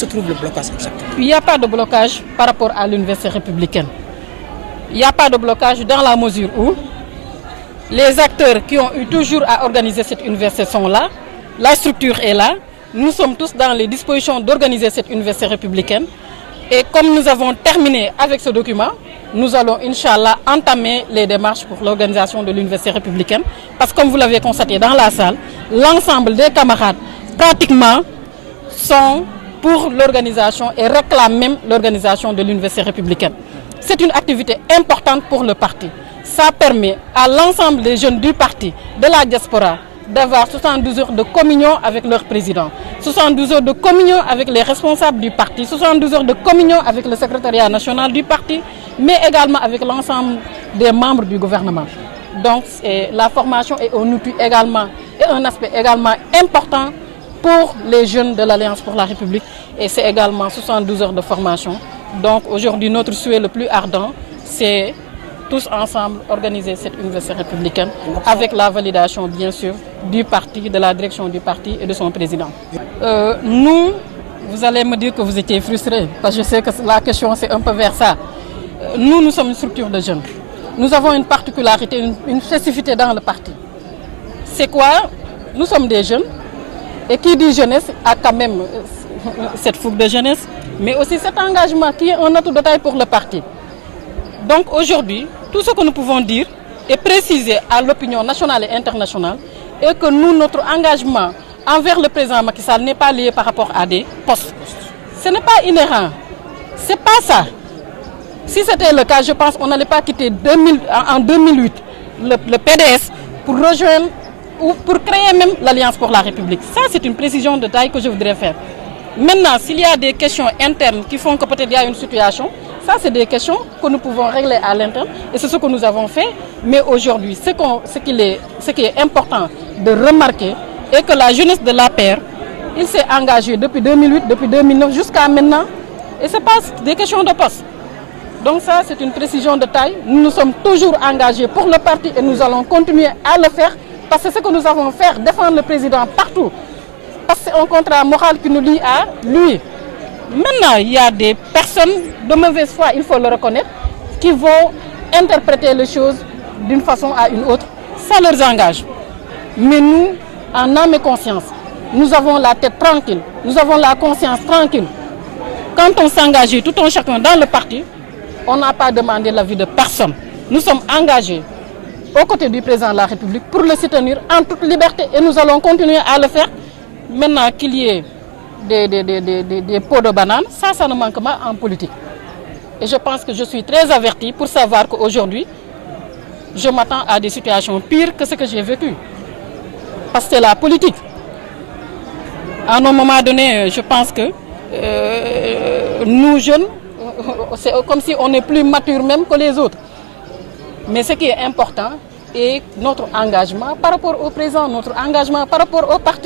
Se trouve le blocage exactement. Il n'y a pas de blocage par rapport à l'université républicaine. Il n'y a pas de blocage dans la mesure où les acteurs qui ont eu toujours à organiser cette université sont là, la structure est là, nous sommes tous dans les dispositions d'organiser cette université républicaine et comme nous avons terminé avec ce document, nous allons, Inch'Allah, entamer les démarches pour l'organisation de l'université républicaine parce que comme vous l'avez constaté dans la salle, l'ensemble des camarades pratiquement sont pour l'organisation et réclament même l'organisation de l'université républicaine. C'est une activité importante pour le parti. Ça permet à l'ensemble des jeunes du parti, de la diaspora, d'avoir 72 heures de communion avec leur président, 72 heures de communion avec les responsables du parti, 72 heures de communion avec le secrétariat national du parti, mais également avec l'ensemble des membres du gouvernement. Donc la formation est un outil également et un aspect également important pour les jeunes de l'Alliance pour la République et c'est également 72 heures de formation. Donc aujourd'hui notre souhait le plus ardent c'est tous ensemble organiser cette université républicaine avec la validation bien sûr du parti, de la direction du parti et de son président. Nous, vous allez me dire que vous étiez frustrés parce que je sais que la question c'est un peu vers ça. Nous sommes une structure de jeunes. Nous avons une particularité, une spécificité dans le parti. C'est quoi? Nous sommes des jeunes et qui dit jeunesse a quand même cette fougue de jeunesse mais aussi cet engagement qui est un atout de taille pour le parti. Donc aujourd'hui, tout ce que nous pouvons dire et préciser à l'opinion nationale et internationale est que nous, notre engagement envers le président Macky Sall n'est pas lié par rapport à des postes. Ce n'est pas inhérent. Ce n'est pas ça. Si c'était le cas, je pense qu'on n'allait pas quitter en 2008 le PDS pour rejoindre ou pour créer même l'Alliance pour la République. Ça, c'est une précision de taille que je voudrais faire. Maintenant, s'il y a des questions internes qui font que peut-être il y a une situation, ça, c'est des questions que nous pouvons régler à l'interne et c'est ce que nous avons fait. Mais aujourd'hui, ce qui est important de remarquer est que la jeunesse de l'APR, il s'est engagé depuis 2008, depuis 2009 jusqu'à maintenant et ce n'est pas des questions de poste. Donc ça, c'est une précision de taille. Nous nous sommes toujours engagés pour le parti et nous allons continuer à le faire parce que c'est ce que nous avons fait, défendre le président partout. Parce que c'est un contrat moral qui nous lie à lui. Maintenant, il y a des personnes de mauvaise foi, il faut le reconnaître, qui vont interpréter les choses d'une façon à une autre. Ça leur engage. Mais nous, en âme et conscience, nous avons la tête tranquille, nous avons la conscience tranquille. Quand on s'engage tout un chacun dans le parti, on n'a pas demandé l'avis de personne. Nous sommes engagés aux côtés du président de la République pour le soutenir en toute liberté et nous allons continuer à le faire. Maintenant qu'il y ait des pots de banane, ça ne manque pas en politique. Et je pense que je suis très avertie pour savoir qu'aujourd'hui, je m'attends à des situations pires que ce que j'ai vécu. Parce que c'est la politique. À un moment donné, je pense que nous jeunes, c'est comme si on est plus mature même que les autres. Mais ce qui est important est notre engagement par rapport au président, notre engagement par rapport au parti.